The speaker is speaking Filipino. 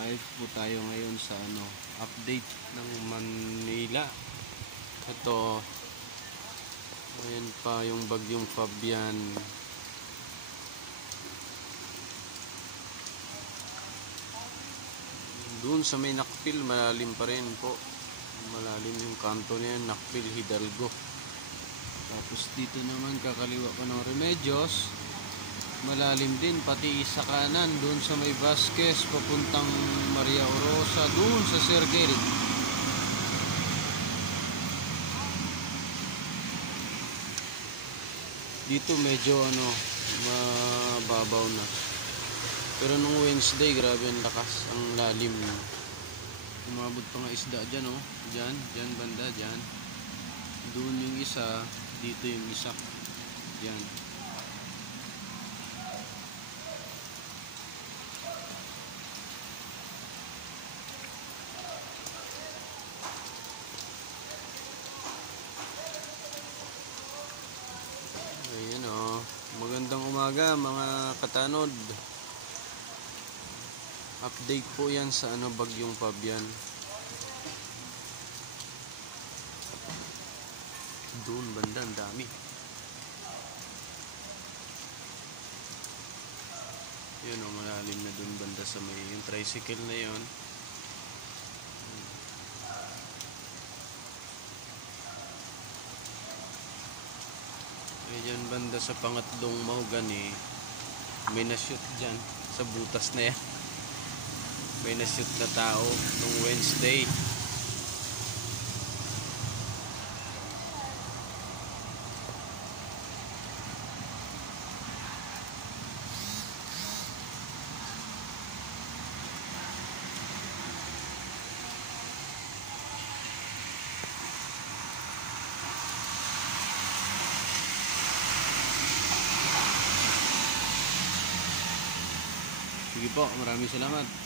Live po tayo ngayon sa update ng Manila. Ito, ayan pa yung bagyong Fabian. Doon sa may Nakpil, malalim pa rin po. Malalim yung kanto niya, Nakpil, Hidalgo. Tapos dito naman kakaliwa pa ng Remedios, malalim din pati sa kanan doon sa may Vasquez papuntang Maria Orosa, doon sa Circle. Dito medyo mababaw na. Pero nung Wednesday, grabe ang lakas, ang lalim. Umabot pa nga isda dyan, oh. Dyan banda, dyan. Doon yung isa, dito yung isa. Dyan. Ayan, oh. Magandang umaga mga katanod. Update po yan sa bagyong Fabian. Doon banda, ang dami. Yun, oh, malalim na doon banda sa may yung tricycle na yun. Ayan banda sa pangatlong Mahogany, may na-shoot dyan sa butas na yan. May na-shoot na tao nung Wednesday. Sige po, maraming salamat.